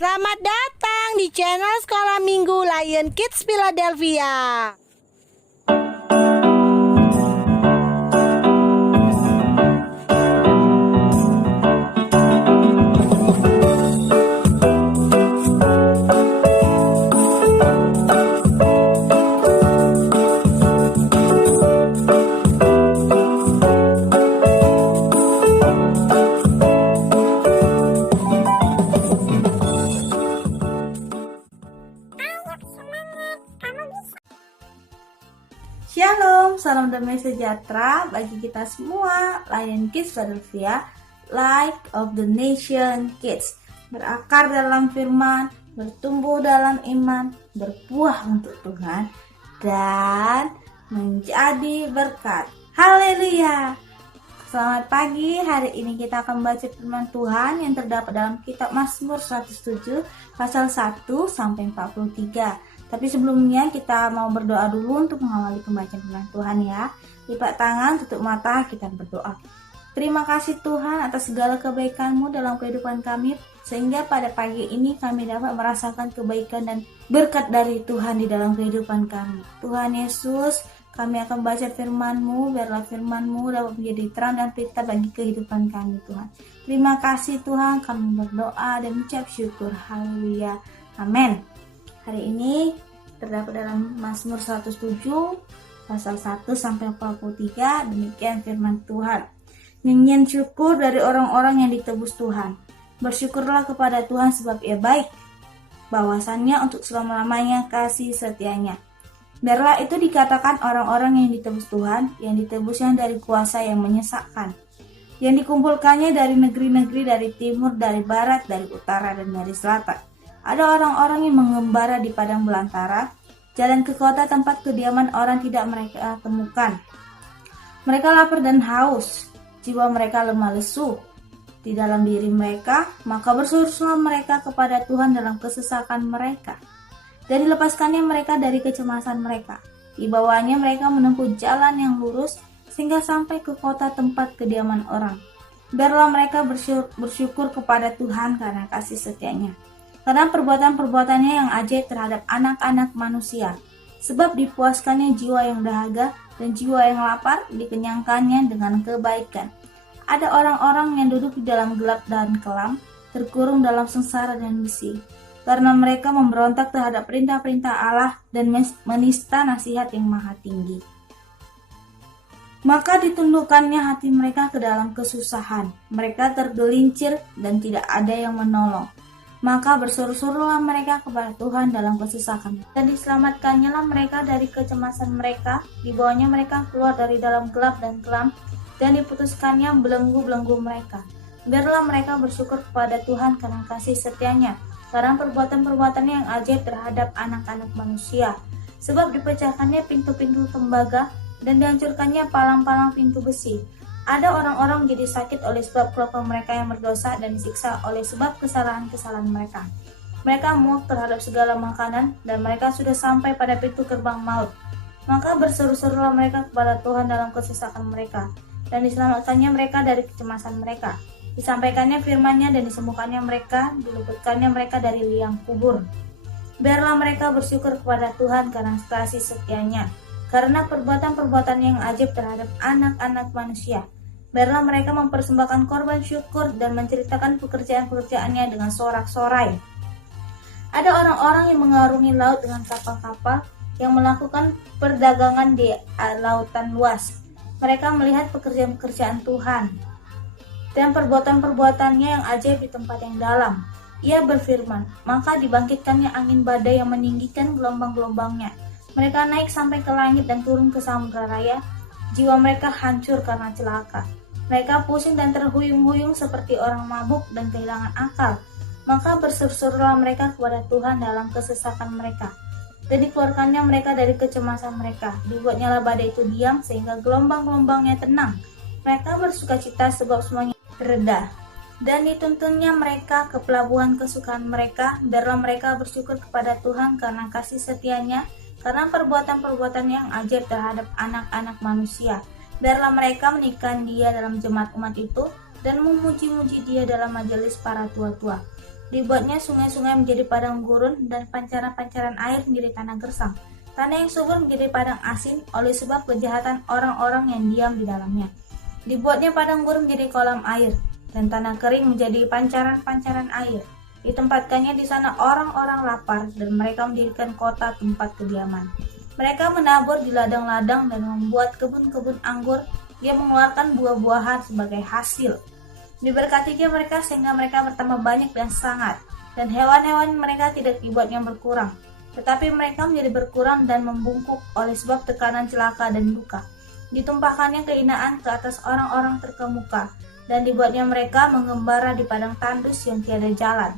Selamat datang di channel Sekolah Minggu Lion Kids Philadelphia. Shalom, salam damai sejahtera bagi kita semua. Lion Kids Philadelphia, Light of the Nation Kids, berakar dalam firman, bertumbuh dalam iman, berbuah untuk Tuhan, dan menjadi berkat. Haleluya! Selamat pagi, hari ini kita akan membaca firman Tuhan yang terdapat dalam kitab Mazmur 107 pasal 1 sampai 43. Tapi sebelumnya kita mau berdoa dulu untuk mengawali pembacaan firman Tuhan ya. Lipat tangan, tutup mata, kita berdoa. Terima kasih Tuhan atas segala kebaikan-Mu dalam kehidupan kami, sehingga pada pagi ini kami dapat merasakan kebaikan dan berkat dari Tuhan di dalam kehidupan kami. Tuhan Yesus, kami akan baca firman-Mu, biarlah firman-Mu dapat menjadi terang dan pelita bagi kehidupan kami Tuhan. Terima kasih Tuhan, kami berdoa dan mengucap syukur. Haleluya. Amin. Hari ini terdapat dalam Mazmur 107 pasal 1 sampai 43, demikian firman Tuhan. Nyanyian syukur dari orang-orang yang ditebus Tuhan. Bersyukurlah kepada Tuhan sebab Ia baik, bahwasannya untuk selama-lamanya kasih setianya. Biarlah itu dikatakan orang-orang yang ditebus Tuhan, yang ditebusnya dari kuasa yang menyesakkan, yang dikumpulkannya dari negeri-negeri, dari timur, dari barat, dari utara, dan dari selatan. Ada orang-orang yang mengembara di padang belantara, jalan ke kota tempat kediaman orang tidak mereka temukan. Mereka lapar dan haus, jiwa mereka lemah lesu di dalam diri mereka, maka berseru-serulah mereka kepada Tuhan dalam kesesakan mereka, dan dilepaskannya mereka dari kecemasan mereka. Dibawanya mereka menempuh jalan yang lurus, sehingga sampai ke kota tempat kediaman orang. Biarlah mereka bersyukur kepada Tuhan karena kasih setianya, karena perbuatan-perbuatannya yang ajaib terhadap anak-anak manusia. Sebab dipuaskannya jiwa yang dahaga dan jiwa yang lapar dikenyangkannya dengan kebaikan. Ada orang-orang yang duduk di dalam gelap dan kelam, terkurung dalam sengsara dan besi, karena mereka memberontak terhadap perintah-perintah Allah dan menista nasihat yang maha tinggi. Maka ditundukkannya hati mereka ke dalam kesusahan, mereka tergelincir dan tidak ada yang menolong. Maka berseru-serulah mereka kepada Tuhan dalam kesesakan, dan diselamatkannya lah mereka dari kecemasan mereka. Dibawanya mereka keluar dari dalam gelap dan kelam, dan diputuskannya belenggu-belenggu mereka. Biarlah mereka bersyukur kepada Tuhan karena kasih setianya, karena perbuatan-perbuatannya yang ajaib terhadap anak-anak manusia. Sebab dipecahkannya pintu-pintu tembaga, dan dihancurkannya palang-palang pintu besi. Ada orang-orang jadi sakit oleh sebab keluarga mereka yang berdosa, dan disiksa oleh sebab kesalahan-kesalahan mereka. Mereka muak terhadap segala makanan, dan mereka sudah sampai pada pintu gerbang maut. Maka berseru-serulah mereka kepada Tuhan dalam kesesakan mereka, dan diselamatkannya mereka dari kecemasan mereka. Disampaikannya firman-Nya dan disembuhkannya mereka, diluputkannya mereka dari liang kubur. Biarlah mereka bersyukur kepada Tuhan karena kasih setianya, karena perbuatan-perbuatan yang ajaib terhadap anak-anak manusia. Biarlah mereka mempersembahkan korban syukur dan menceritakan pekerjaan-pekerjaannya dengan sorak-sorai. Ada orang-orang yang mengarungi laut dengan kapal-kapal, yang melakukan perdagangan di lautan luas. Mereka melihat pekerjaan-pekerjaan Tuhan dan perbuatan-perbuatannya yang ajaib di tempat yang dalam. Ia berfirman, maka dibangkitkannya angin badai yang meninggikan gelombang-gelombangnya. Mereka naik sampai ke langit dan turun ke samudra raya. Jiwa mereka hancur karena celaka. Mereka pusing dan terhuyung-huyung seperti orang mabuk dan kehilangan akal. Maka berseru-serulah mereka kepada Tuhan dalam kesesakan mereka, dan dikeluarkannya mereka dari kecemasan mereka. Dibuatnya lah badai itu diam, sehingga gelombang-gelombangnya tenang. Mereka bersukacita sebab semuanya reda, dan dituntunnya mereka ke pelabuhan kesukaan mereka. Biarlah mereka bersyukur kepada Tuhan karena kasih setianya, karena perbuatan-perbuatan yang ajaib terhadap anak-anak manusia. Biarlah mereka menikahkan Dia dalam jemaat umat itu, dan memuji-muji Dia dalam majelis para tua-tua. Dibuatnya sungai-sungai menjadi padang gurun dan pancaran-pancaran air menjadi tanah gersang. Tanah yang subur menjadi padang asin oleh sebab kejahatan orang-orang yang diam di dalamnya. Dibuatnya padang gurun menjadi kolam air, dan tanah kering menjadi pancaran-pancaran air. Ditempatkannya di sana orang-orang lapar, dan mereka mendirikan kota tempat kediaman. Mereka menabur di ladang-ladang dan membuat kebun-kebun anggur yang mengeluarkan buah-buahan sebagai hasil. Diberkatinya mereka sehingga mereka bertambah banyak dan sangat, dan hewan-hewan mereka tidak dibuatnya berkurang. Tetapi mereka menjadi berkurang dan membungkuk oleh sebab tekanan celaka dan duka. Ditumpahkannya kehinaan ke atas orang-orang terkemuka, dan dibuatnya mereka mengembara di padang tandus yang tiada jalan.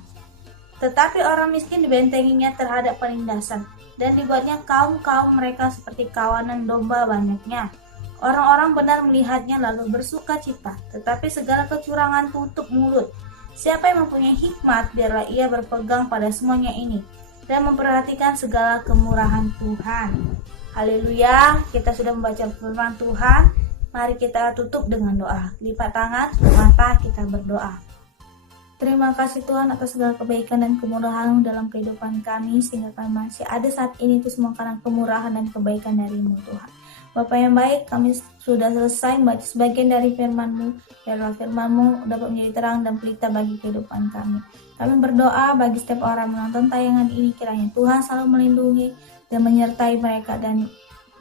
Tetapi orang miskin dibentenginya terhadap penindasan, dan dibuatnya kaum-kaum mereka seperti kawanan domba banyaknya. Orang-orang benar melihatnya lalu bersuka cita, tetapi segala kecurangan tutup mulut. Siapa yang mempunyai hikmat, biarlah ia berpegang pada semuanya ini, dan memperhatikan segala kemurahan Tuhan. Haleluya, kita sudah membaca firman Tuhan. Mari kita tutup dengan doa. Lipat tangan, mata, kita berdoa. Terima kasih Tuhan atas segala kebaikan dan kemurahan dalam kehidupan kami, sehingga kami masih ada saat ini, itu semua karena kemurahan dan kebaikan dari-Mu Tuhan. Bapa yang baik, kami sudah selesai membaca sebagian dari firman-Mu. Biarlah firman-Mu dapat menjadi terang dan pelita bagi kehidupan kami. Kami berdoa bagi setiap orang menonton tayangan ini, kiranya Tuhan selalu melindungi dan menyertai mereka dan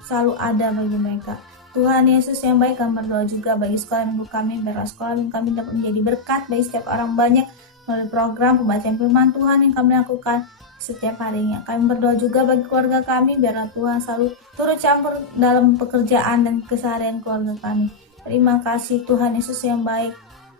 selalu ada bagi mereka. Tuhan Yesus yang baik, kami berdoa juga bagi sekolah minggu kami, biarlah sekolah minggu kami dapat menjadi berkat bagi setiap orang banyak melalui program pembacaan firman Tuhan yang kami lakukan setiap harinya. Kami berdoa juga bagi keluarga kami, biarlah Tuhan selalu turut campur dalam pekerjaan dan keseharian keluarga kami. Terima kasih Tuhan Yesus yang baik.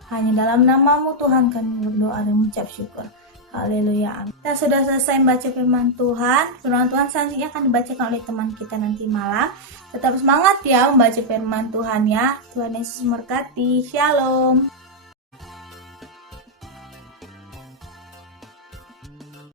Hanya dalam nama-Mu Tuhan kami berdoa dan mengucap syukur. Haleluya. Kita sudah selesai membaca firman Tuhan. Firman Tuhan selanjutnya akan dibacakan oleh teman kita nanti malam. Tetap semangat ya membaca firman Tuhan ya. Tuhan Yesus memberkati. Shalom.